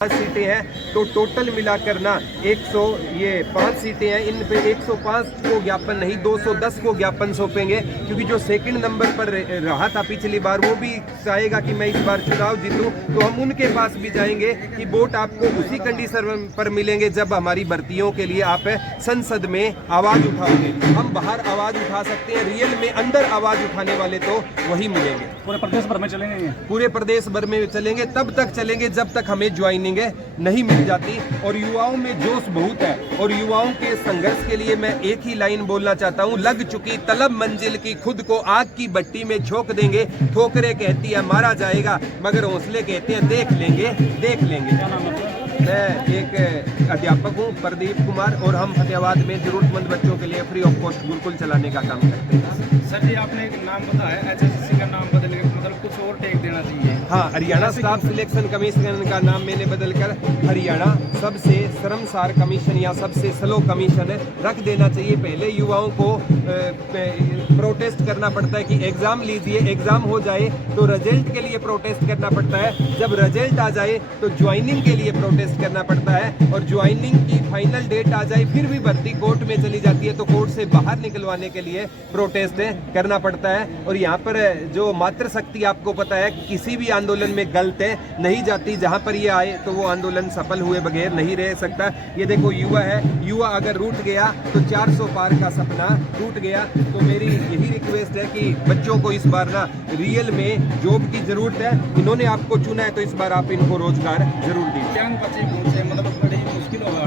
5 सीटें हैं, तो टोटल मिलाकर ना 105 सीटें हैं। इन पे 105 को ज्ञापन नहीं 210 को ज्ञापन सौंपेंगे, क्योंकि जो सेकंड नंबर पर रहा था पिछली बार वो भी चाहेगा कि मैं इस बार चुनाव जीतूं, तो हम उनके पास भी जाएंगे कि वोट आपको उसी कंडीशन पर मिलेंगे जब हमारी भर्तियों के लिए आप संसद में आवाज उठाओगे। हम बाहर आवाज उठा सकते हैं, रियल में अंदर आवाज उठाने वाले तो वही मिलेंगे। पूरे प्रदेश भर में चलेंगे? पूरे प्रदेश भर में चलेंगे, तब तक चलेंगे जब तक हमें ज्वाइनिंग नहीं मिल जाती। और युवाओं में जोश बहुत है, और युवाओं के संघर्ष के लिए मैं एक ही लाइन बोलना चाहता हूं, लग चुकी तलब मंजिल की, खुद को आग की भट्टी में झोंक देंगे। ठोकरें कहती है मारा जाएगा, मगर हौसले कहते हैं देख लेंगे देख लेंगे। मैं एक अध्यापक हूं, प्रदीप कुमार, और हम फतेहाबाद में जरूरतमंद बच्चों के लिए फ्री ऑफ कॉस्ट गुरुकुल चलाने का काम करते हैं। सर जी, आपने एक नाम बताया, HSSC का नाम बदल के मतलब कुछ और टेक देना चाहिए। हाँ, हरियाणा स्टाफ सिलेक्शन कमीशन का नाम मैंने बदलकर हरियाणा सबसे शर्मसार कमीशन या सबसे स्लो कमीशन रख देना चाहिए। पहले युवाओं को प्रोटेस्ट करना पड़ता है कि एग्जाम लीजिए, एग्जाम हो जाए तो रिजल्ट के लिए प्रोटेस्ट करना पड़ता है, जब रिजल्ट आ जाए तो ज्वाइनिंग के लिए प्रोटेस्ट करना पड़ता है, और ज्वाइनिंग की फाइनल डेट आ जाए फिर भी भर्ती कोर्ट में चली जाती है, तो कोर्ट से बाहर निकलवाने के लिए प्रोटेस्ट करना पड़ता है। और यहाँ पर जो मातृ शक्ति आपको पता है किसी भी आंदोलन में गलत है, नहीं जाती। जहाँ पर ये आए तो वो आंदोलन सफल हुए बगैर नहीं रह सकता। ये देखो युवा है, युवा अगर रूठ गया तो 400 पार का सपना टूट गया। तो मेरी यही रिक्वेस्ट है कि बच्चों को इस बार ना रियल में जॉब की जरूरत है। इन्होंने आपको चुना है तो इस बार आप इनको रोजगार जरूर दीजिए। मतलब बड़ी मुश्किल होगा।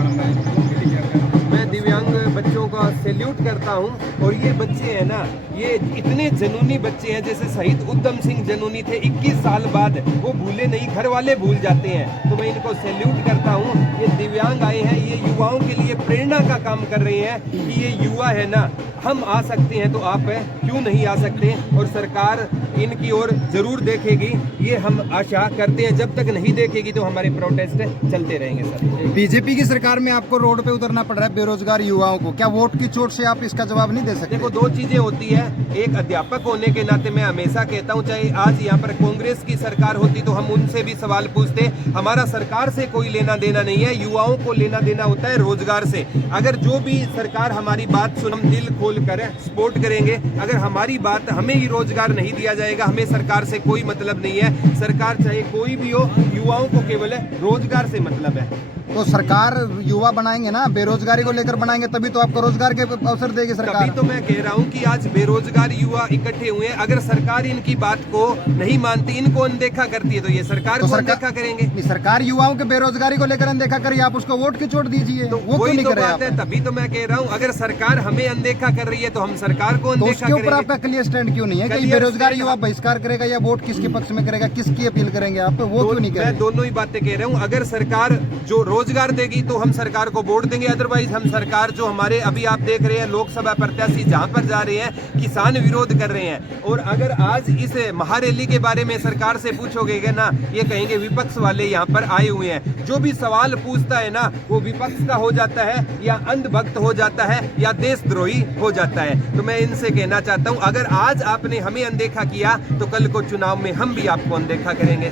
मैं दिव्यांग बच्चों का सैल्यूट करता हूं, और ये बच्चे हैं ना, ये इतने जनूनी बच्चे हैं, जैसे शहीद उद्यम सिंह जनूनी थे, 21 साल बाद वो भूले नहीं, घर वाले भूल जाते हैं। तो मैं इनको सैल्यूट करता हूं। ये दिव्यांग आए हैं, ये युवाओं के लिए प्रेरणा का काम कर रहे हैं कि ये युवा है ना, हम आ सकते हैं तो आप क्यों नहीं आ सकते। और सरकार इनकी ओर जरूर देखेगी, ये हम आशा करते हैं। जब तक नहीं देखेगी तो हमारे प्रोटेस्ट चलते रहेंगे। सर, बीजेपी की सरकार में आपको रोड पे उतरना पड़ रहा है बेरोजगार युवाओं को, क्या वोट की चोट से आप इसका जवाब नहीं दे सकते? देखो, दो चीजें होती है। एक अध्यापक होने के नाते मैं हमेशा कहता हूं, चाहे आज यहाँ पर कांग्रेस की सरकार होती तो हम उनसे भी सवाल पूछते। हमारा सरकार से कोई लेना देना नहीं है, युवाओं को लेना देना होता है रोजगार से। अगर जो भी सरकार हमारी बात सुन, हम दिल खोल कर सपोर्ट करेंगे। अगर हमारी बात, हमें ही रोजगार नहीं दिया जाएगा, हमें सरकार से कोई मतलब नहीं है। सरकार चाहे कोई भी हो, युवाओं को केवल रोजगार से मतलब है। तो सरकार युवा बनाएंगे ना, बेरोजगारी को लेकर बनाएंगे, तभी तो आपको रोजगार के अवसर देगी सरकार। तभी तो मैं कह रहा हूं कि आज बेरोजगार युवा इकट्ठे हुए हैं। अगर सरकार इनकी बात को नहीं मानती, इनको अनदेखा करती है, तो ये सरकार को अनदेखा करेंगे। सरकार युवाओं के बेरोजगारी को लेकर अनदेखा करिए, आप उसको वोट की चोट दीजिए। तो वो वही तो बात है। तभी तो मैं कह रहा हूँ, अगर सरकार हमें अनदेखा कर रही है तो हम सरकार को अनदेखा करेंगे। ऊपर आपका क्लियर स्टैंड क्यों नहीं है कि बेरोजगार युवा बहिष्कार करेगा या वोट किसके पक्ष में करेगा, किसकी अपील करेंगे आप, वो क्यों नहीं करेंगे? मैं दोनों ही बातें कह रहा हूँ। अगर सरकार जो रोजगार देगी तो हम सरकार को वोट देंगे, अदरवाइज हम सरकार जो हमारे अभी आप देख रहे हैं लोकसभा प्रत्याशी जहां पर जा रहे हैं, किसान विरोध कर रहे हैं। और अगर आज इस महारैली के बारे में सरकार से पूछोगे ना, ये कहेंगे विपक्ष वाले यहाँ पर आए हुए हैं। जो भी सवाल पूछता है ना, वो विपक्ष का हो जाता है, या अंधभक्त हो जाता है, या देशद्रोही हो जाता है। तो मैं इनसे कहना चाहता हूँ, अगर आज आपने हमें अनदेखा किया तो कल को चुनाव में हम भी आपको अनदेखा करेंगे।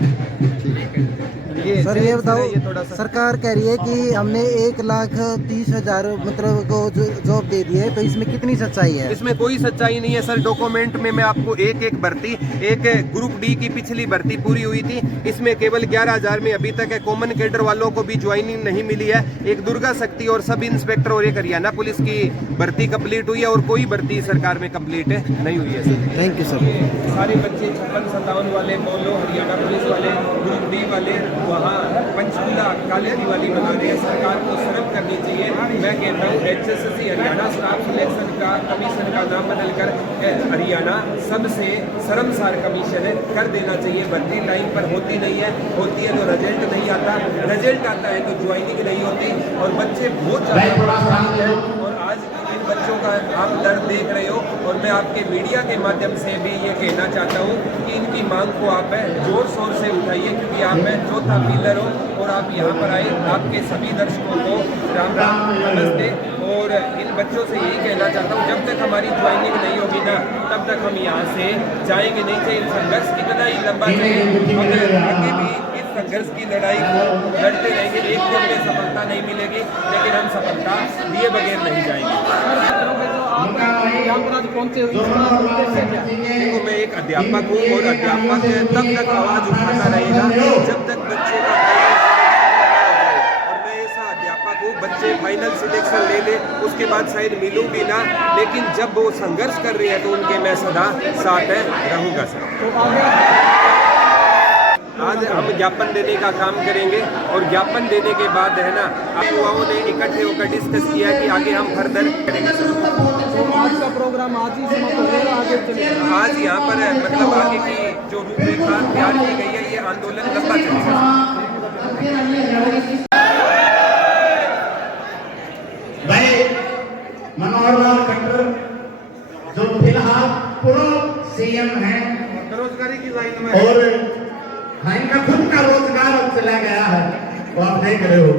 सर ये बताओ, सरकार कह रही है कि हमने 1,30,000 मतलब को जॉब दे दी है, तो इसमें कितनी सच्चाई है? इसमें कोई सच्चाई नहीं है सर। डॉक्यूमेंट में मैं आपको एक भर्ती, एक ग्रुप डी की पिछली भर्ती पूरी हुई थी, इसमें केवल 11,000 में अभी तक है। कॉमन कैडर वालों को भी ज्वाइनिंग नहीं मिली है। एक दुर्गा शक्ति और सब इंस्पेक्टर और एक हरियाणा पुलिस की भर्ती कंप्लीट हुई है, और कोई भर्ती सरकार में कंप्लीट नहीं हुई है सर। Thank you sir. सारे बच्चे 56-57 वाले बोलो, हरियाणा पुलिस वाले, ग्रुप डी वाले वहाँ पंचकूला काले दिवाली बना रहे हैं। सरकार को शर्म करनी चाहिए। मैं कहता हूँ HSSC हरियाणा स्टाफ सिलेक्शन का कमीशन का नाम बदलकर हरियाणा सबसे शर्मसार कमीशन कर देना चाहिए। भर्ती टाइम पर होती नहीं है, होती है तो रिजल्ट नहीं आता, रिजल्ट आता है तो ज्वाइनिंग नहीं होती, और बच्चे बहुत ज़्यादा। और आज इन बच्चों का आप दर्द देख रहे हो, और मैं आपके मीडिया के माध्यम से भी ये कहना चाहता हूँ कि इनकी मांग को आप जोर शोर से उठाइए, क्योंकि आप चौथा पिलर हो और आप यहाँ पर आए। आपके सभी दर्शकों को राम राम, नमस्ते। और इन बच्चों से यही कहना चाहता हूँ, जब तक हमारी ज्वाइनिंग नहीं होगी ना, तब तक हम यहाँ से जाएंगे नहीं। चाहिए संघर्ष कितना ही लंबा चले, हम आगे भी संघर्ष की लड़ाई को लड़ते रहेंगे। एक दिन में सफलता नहीं मिलेगी, लेकिन हम सफलता दिए बगैर नहीं जाएंगे। देखो, मैं एक अध्यापक हूँ और अध्यापक तब तक आवाज उठाता रहेगा जब तक बच्चे का बच्चे फाइनल सिलेक्शन ले ले, उसके बाद शायद मिलूं भी ना, लेकिन जब वो संघर्ष कर रहे हैं तो उनके मैं सदा साथ रहूंगा सर। आज हम ज्ञापन देने का काम करेंगे और ज्ञापन देने के बाद है ना, युवाओं ने इकट्ठे होकर डिस्कस किया कि आगे हम फर्दर करेंगे सर। तो आज का प्रोग्राम आज ही समाप्त होगा, आगे चलेगा? आज यहाँ पर मतलब आगे की जो रूपरेखा तैयार की गई है, ये आंदोलन लंबा चलेगा। मनोहर लाल खट्टर जो फिलहाल पूर्व सीएम हैं, बेरोजगारी की लाइन में और हाँ, इनका खुद का रोजगार अब चला गया है, वो आप देख रहे हो।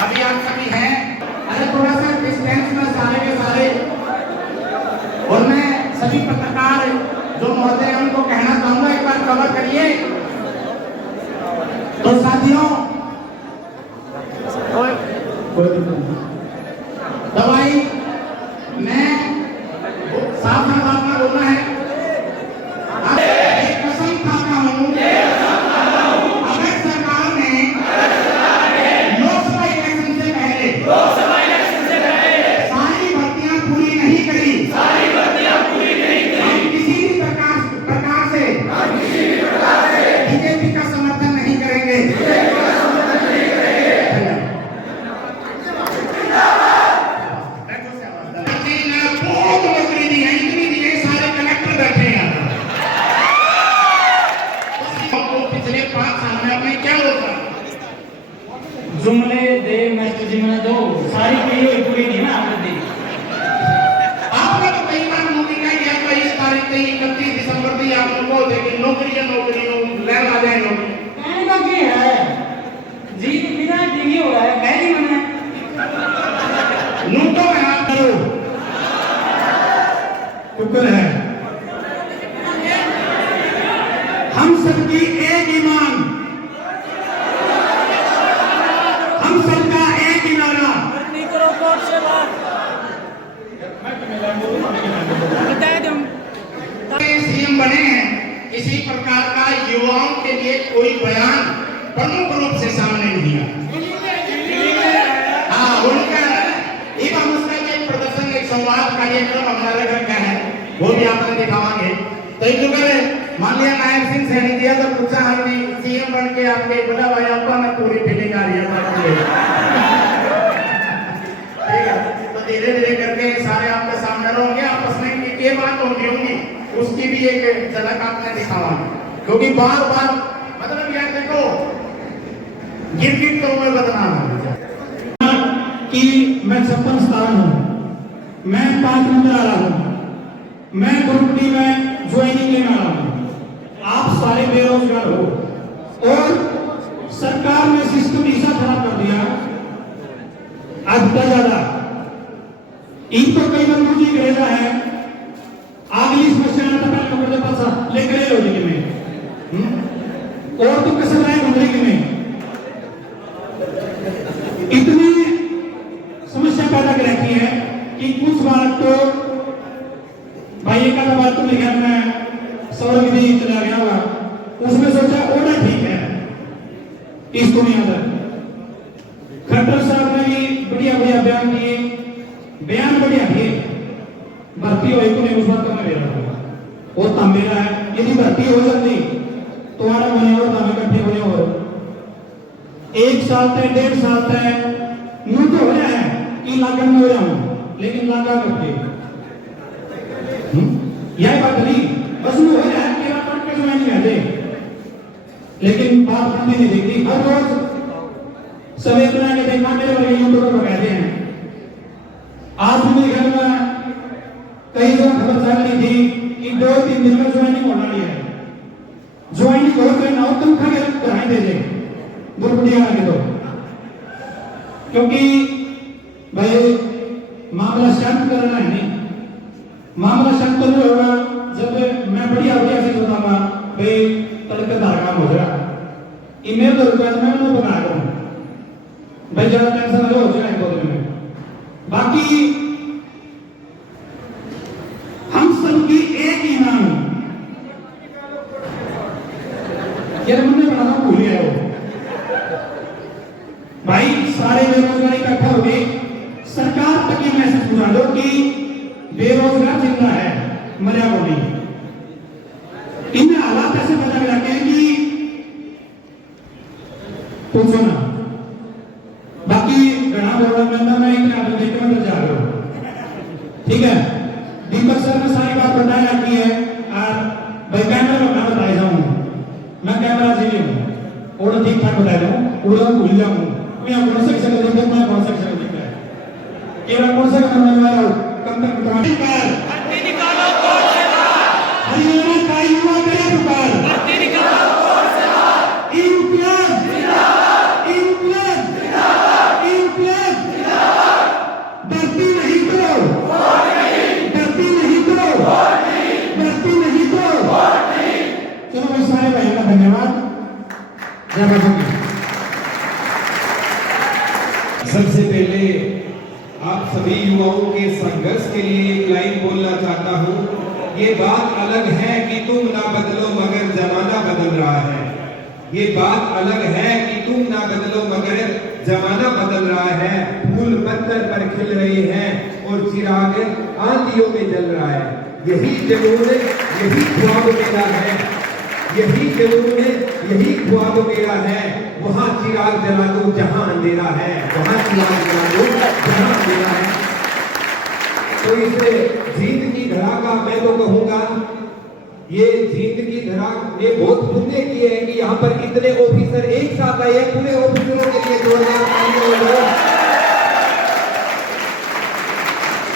अभी आप सभी हैं, अरे थोड़ा सा डिस्टेंस में सारे के सारे, और मैं सभी पत्रकार जो महोदय हैं उनको कहना चाहूंगा एक बार कवर करिए। तो साथियों, दवाई मैं साफ साफ आपका बोलना है, एक कसम खाता हूँ, अगर सरकार ने लोकसभा इलेक्शन से पहले सारी भर्तियां पूरी नहीं करी, हम किसी भी प्रकार से बीजेपी का समर्थन नहीं करेंगे। बहुत नौकरी दी है, इतनी दी है, सारे कलेक्टर बैठे हैं। पिछले 5 साल में आपने क्या होगा? जुमले दे मैच जिम्मे दो सारी कही हुई पूरी नहीं ना आपने। आपने तो कई बार मोदी का किया 23 तारीख से 31 दिसंबर से आप लोगों को देखिए नौकरी ले आ जाए नौकरी कहने का क्या है जी, बिना डिग्री हो रहा है मैं नहीं बना नूटों में हाथ करो शुक्र है। हम सबकी एक ईमान, हम सबका एक इरादा। सीएम बने हैं, इसी प्रकार का युवाओं के लिए कोई बयान प्रमुख रूप से सामने नहीं आया। हाँ, उनका एवं उसका एक प्रदर्शन, एक संवाद कार्यक्रम हमने रख रखा है, वो भी आपको दिखावांगे। तो एक मान लिया नायब सिंह सैनी दिया तो पूछा हमने सीएम बन के आपके बोला भाई आपका मैं पूरी फीलिंग आ रही है ठीक है। तो धीरे धीरे करके सारे आपके सामने होंगे, आपस में ये बात होंगी उसकी भी एक झलक आपने दिखावांगे, क्योंकि बार बार मतलब यार देखो गिर तो मैं बदनाम हूं कि मैं 56 स्थान हूं, मैं 5 नंबर आ रहा हूं, मैं ग्रुप डी में ज्वाइनिंग लेने आ रहा हूं, आप सारे बेरोजगार हो और सरकार ने सिस्टम ऐसा खराब कर दिया आज ज्यादा इन तो कई बार मुझे करेगा है अगली समस्या ना तो पहले कर पासा लेकर ले लो जी में और तो कसर आए बंदे में इतनी समस्या पैदा करो भाई, एक आधा बार तो मेरे ख्याल में सौरभ भी चला गया होगा, उसमें सोचा ओना ठीक है इस दुनिया का। खट्टर साहब ने भी बढ़िया बढ़िया बयान किए, बयान बढ़िया किए। भर्ती हो तो नहीं उस बात का मैं मेरा वो था मेरा है, यदि भर्ती हो जाती तो आना बने और हमें इकट्ठे होने और 1 साल तक 1.5 साल तक यूं तो हो रहा है कि लागन में हो रहा हूं, लेकिन लागा करके यह बात नहीं बस वो हो रहा है कि आप के समय नहीं रहते, लेकिन बात करनी नहीं देखती। हर रोज सवेरे बना के देखा मेरे वाले यूट्यूबर को कहते हैं। आज मेरे घर में कई जगह खबर चल रही थी कि 2-3 दिन में ज्वाइनिंग होना है, ज्वाइनिंग हो तो ना तुम खा के कराए दे दे दुर्बुढ़िया के दो, क्योंकि भाई मामला शांत करना है नहीं, मामला शांत तो नहीं होगा जब मैं बढ़िया बढ़िया से बताऊंगा भाई तड़केदार काम हो जाएगा, ईमेल तो रुपया मैं वो बना दूं भाई, ज्यादा टेंशन ना हो जाए 2 दिन में। बाकी हम सबकी एक ही नाम यार मैंने बनाना भूल गया वो भाई, सारे बेरोजगारी इकट्ठा हो गए, सरकार तक ये मैसेज पहुंचा दो कि बेरोजगार जिंदा है, मरिया को नहीं। इन हालात ऐसे पता लगाते हैं कि पूछो ना। बाकी घना बोला मैं इतने आदमी देखते मैं जा रहा हूं, ठीक है। दीपक सर ने सारी बात बताया की है और भाई कैमरा में मैं बताया जाऊं, मैं कैमरा से नहीं हूं और ठीक ठाक बताया जाऊं, पूरा भूल जाऊं मैं कौन सा सेक्शन देखता हूं, मैं कौन सा सेक्शन देखता है केवल कौन सा करने वाला हूं कम तक भर्ती निकालो कोर्ट से बाहर, हरियाणा का युवा करे पुकार, भर्ती निकालो कोर्ट से बाहर, इंक्लाब जिंदाबाद, इंक्लाब जिंदाबाद, इंक्लाब जिंदाबाद, भर्ती नहीं तो वोट नहीं, भर्ती नहीं तो वोट नहीं, भर्ती नहीं तो वोट नहीं। चलो भाई सारे भाइयों का धन्यवाद। जय माता। सबसे पहले आप सभी युवाओं के संघर्ष के लिए एक लाइन बोलना चाहता हूं। ये बात अलग है कि तुम ना बदलो मगर जमाना बदल रहा है, ये बात अलग है कि तुम ना बदलो मगर जमाना बदल रहा है। फूल पत्थर पर खिल रहे हैं और चिराग आंधियों में जल रहा है। यही जुनून, यही ख्वाब मेरा है, यही जुनून, यही ख्वाब मेरा है। वहां चिराग जला दो जहां अंधेरा है, वहां चिराग जला दो जहां अंधेरा है। तो इसे जीत की धरा का मैं तो कहूंगा, ये जीत की धरा ने बहुत पुण्य किए हैं कि यहाँ पर इतने ऑफिसर एक साथ आए हैं। पूरे ऑफिसरों के लिए जोरदार तालियां हो।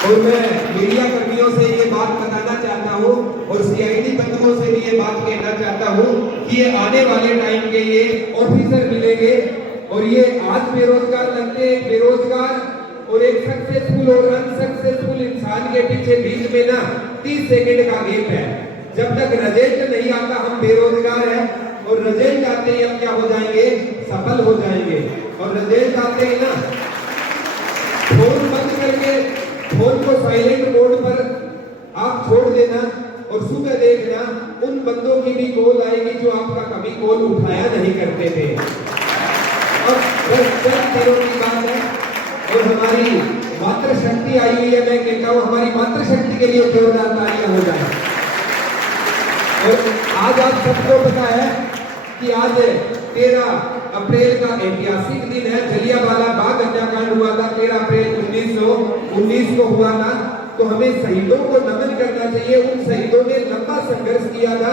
और मैं मीडिया कर्मियों से ये बात बताना चाहता हूँ और सीआईडी बंधुओं से भी ये बात कहना चाहता हूँ कि ये आने वाले टाइम के ये ऑफिसर मिलेंगे और ये आज बेरोजगार लगते हैं, बेरोजगार और एक सक्सेसफुल और अनसक्सेसफुल इंसान के पीछे बीच में ना 30 सेकंड का गैप है। जब तक रिजल्ट नहीं आता हम बेरोजगार हैं और रिजल्ट आते ही हम क्या हो जाएंगे, सफल हो जाएंगे। और रिजल्ट आते ही ना फोन बंद करके फोन को साइलेंट मोड पर आप छोड़ देना और सुबह देखना उन बंदों की भी कॉल आएगी जो आपका कभी कॉल उठाया नहीं करते थे। और बस 10 दिनों की बात है और हमारी मातृशक्ति आई हुई है। मैं कहता हूँ हमारी मातृशक्ति के लिए जोरदार तालियां हो जाए। और आज आप सबको पता है कि आज 13 अप्रैल का ऐतिहासिक दिन है। जलियांवाला बाग हत्याकांड हुआ था 13 अप्रैल 1919 को हुआ था। तो हमें शहीदों को नमन करना चाहिए। उन शहीदों ने लंबा संघर्ष किया था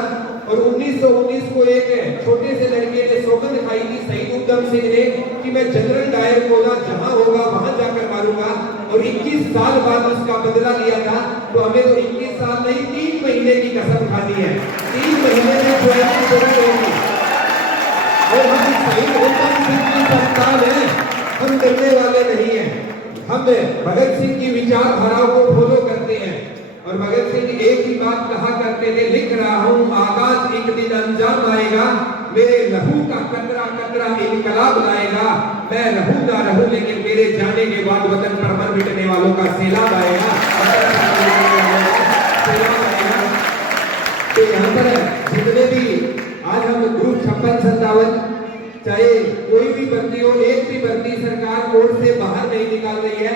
और 1919 को एक छोटे से लड़के ने सौगंध खाई थी शहीद उधम सिंह ने कि मैं जनरल डायर को ना जहां होगा वहां जाकर मारूंगा। और 21 साल बाद उसका बदला लिया था। तो हमें तो 21 साल नहीं 3 महीने की कसम खानी है। 3 महीने में ज्वाइनिंग पूरी होगी और हम शहीद उधम सिंह की संतान है, हम डरने वाले नहीं है। हम भगत सिंह की विचारधाराओं को फॉलो करते हैं और भगत सिंह एक ही बात कहा करते थे, लिख रहा हूं आगाज एक दिन अंजाम आएगा, मेरे लहू का कतरा कतरा इनकलाब लाएगा। मैं रहूं ना रहूं लेकिन मेरे जाने के बाद वतन पर मर मिटने वालों का सैलाब आएगा। तो यहाँ पर जितने भी आज हम ग्रुप 56-57, चाहे कोई भी भर्ती हो, एक भी भर्ती सरकार कोर्ट से बाहर नहीं निकाल रही है।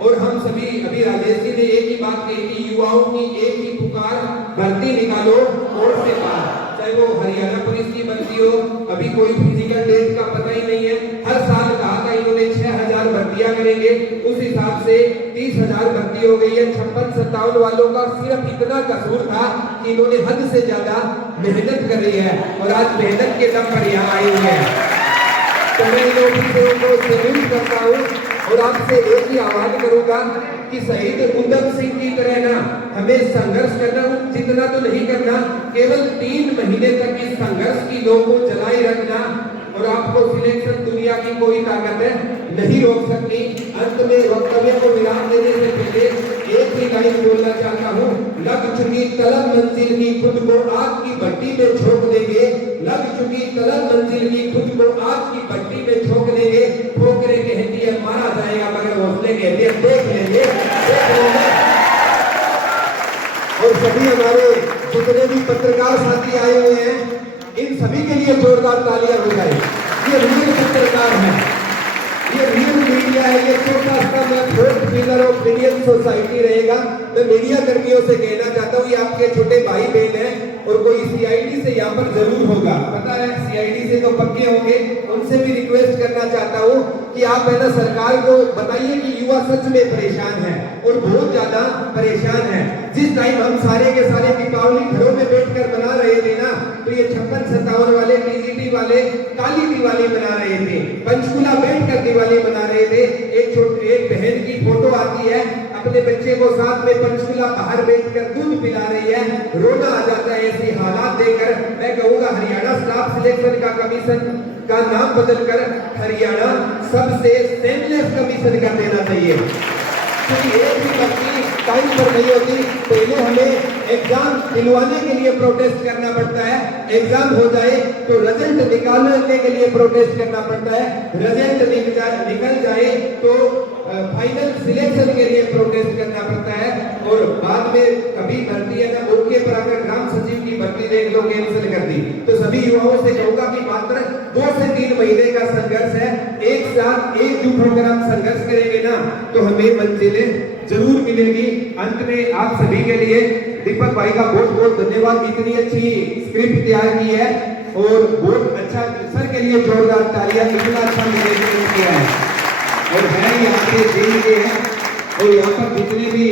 और हम सभी, अभी राजेश जी ने एक ही बात कही कि युवाओं की एक ही पुकार, भर्ती निकालो कोर्ट से बाहर, चाहे वो हरियाणा पुलिस की भर्ती हो, अभी कोई फिजिकल डेट का पता ही नहीं है। हर साल कहा था इन्होंने 6000 भर्तियां करेंगे, उस हिसाब से 30,000 भर्ती हो गई है। 56-57 वालों का सिर्फ इतना कसूर था कि इन्होंने हद से ज्यादा मेहनत कर रही है और आज मेहनत के दम पर यहाँ आई हुई है। तो मैं इन ऑफिसरों को सैल्यूट करता हूँ और आपसे एक ही आह्वान करूंगा कि शहीद उधम सिंह की तरह ना हमें संघर्ष करना, जितना तो नहीं करना, केवल 3 महीने तक इस संघर्ष की लौ को जलाए रखना और आपको सिलेक्शन दुनिया की कोई ताकत नहीं रोक सकती। अंत में वक्तव्य को विराम देने से पहले एक ही लाइन बोलना चाहता हूँ, लग चुकी तलब मंजिल की खुद को आग की भट्टी में झोंक देंगे, लग चुकी तलब मंजिल की खुद को आग की भट्टी में झोंक देंगे। ठोकरे कहती है मारा जाएगा मगर हौसले कहते हैं देख लेंगे, देख लेंगे। और सभी हमारे जितने भी पत्रकार साथी आए हुए हैं, इन सभी के लिए जोरदार तालियां हो जाए। ये रियल पत्रकार है, ये रियल मीडिया है, ये छोटा सा fourth pillar of Indian society रहेगा। मैं मीडिया कर्मियों से कहना चाहता हूँ, ये आपके छोटे भाई बहन हैं और कोई सीआईडी से यहाँ पर जरूर होगा, पता है सीआईडी से तो पक्के होंगे। उनसे भी रिक्वेस्ट करना चाहता हूँ कि आप है ना सरकार को बताइए कि युवा सच में परेशान है और बहुत ज्यादा परेशान है। जिस टाइम हम सारे के सारे दीपावली घरों में बैठकर मना रहे थे ना, तो ये 56-57 वाले, टीजीटी वाले काली दिवाली मना रहे थे, पंचकुला बैठकर दिवाली मना रहे थे। एक बहन की फोटो आती है, अपने बच्चे को साथ में पंचकुला बाहर बैठकर दूध पिला रही है, रोना आ जाता है ऐसी हालात देखकर। मैं कहूंगा हरियाणा स्टाफ सिलेक्शन का कमीशन का नाम बदलकर हरियाणा सबसे सेमलेस कमीशन कर देना चाहिए, क्योंकि एक भी भर्ती टाइम पर नहीं होती। पहले हमें एग्जाम दिलवाने के लिए प्रोटेस्ट करना पड़ता है, एग्जाम हो जाए तो रिजल्ट निकालने के लिए प्रोटेस्ट करना पड़ता है, रिजल्ट निकल जाए तो फाइनल सिलेक्शन के लिए प्रोटेस्ट करना पड़ता है। और बाद में कभी भर्ती है ना मौके पर अगर ग्राम सचिव की भर्ती देख लो कैंसिल कर दी। तो सभी युवाओं से कहूंगा कि मात्र 2 से 3 महीने का संघर्ष है, एक साथ एकजुट होकर हम संघर्ष करेंगे ना तो हमें मंजिलें जरूर मिलेगी। अंत में आप सभी के लिए दीपक भाई का बहुत बहुत धन्यवाद, इतनी अच्छी स्क्रिप्ट तैयार की है और बहुत अच्छा, सर के लिए जोरदार तालियां, इतना अच्छा मैनेजमेंट किया है। और है यहाँ पे जेल के हैं और यहाँ पर जितने भी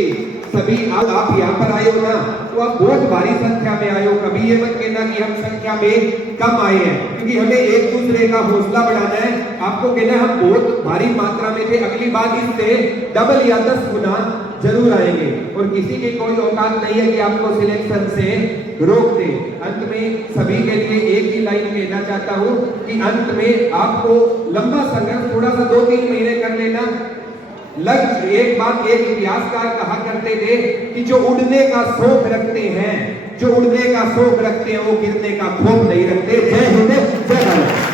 सभी आप यहाँ पर आए हो ना, तो आप बहुत भारी संख्या में आए हो। कभी ये मत कहना कि हम संख्या में कम आए हैं, क्योंकि हमें एक दूसरे का हौसला बढ़ाना है। आपको कहना हम बहुत भारी मात्रा में थे, अगली बार इससे डबल या 10 गुना जरूर आएंगे और किसी की कोई औकात नहीं है कि आपको सिलेक्शन से रोक दे। अंत में सभी के लिए एक ही लाइन कहना चाहता हूँ कि अंत में आपको लंबा संघर्ष थोड़ा सा 2-3 महीने कर लेना। एक बात एक इतिहासकार कहा करते थे कि जो उड़ने का शौक रखते हैं, जो उड़ने का शौक रखते हैं वो गिरने का खौफ नहीं रखते। जय हिंद, जय भारत।